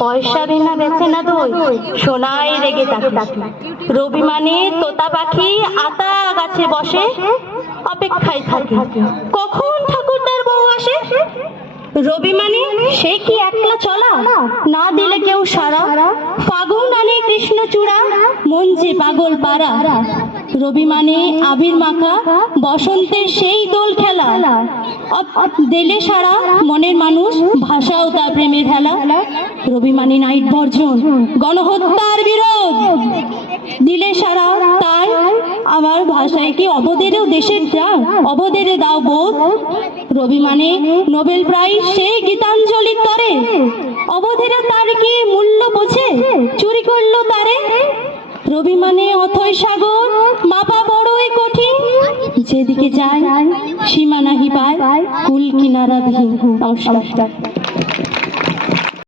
পয়সা বিনা বেচে না দই, সোনায় রেগে তাকে। রবি মানে তোতা পাখি আতা গাছে বসে, অপেক্ষায় থাকে কখন ঠাকুরদার বউ আসে। রবি মানে সে কি একলা চলা, না দিলে কেউ সারা। ফাগুন আনে কৃষ্ণচূড়া, মন যে পাগল পাড়া। রবি মানে আবির মাখা, বসন্তের সেই দোল খেলা। দিলে সারা মনের মানুষ, ভাষাও তার প্রেমের ভেলা। রবি মানে নাইট বর্জন, গণহত্যার বিরোধ। দিলে সারা তাই আমার ভাষায় কি অবদেরও দেশের প্রাণ, অবদেরে দাও বোধ। রবি মানে নোবেল প্রাইজ, সেই গীতাঞ্জলির তরে। অবধেরা তার কি মূল্য বোঝে, চুরি করলো তারে। রবি মানে অথৈ সাগর, মাপা বড়ই কঠিন। যেদিকে যায় সীমা নাহি পায়, কুল কিনারা বিহীন। নমস্কার।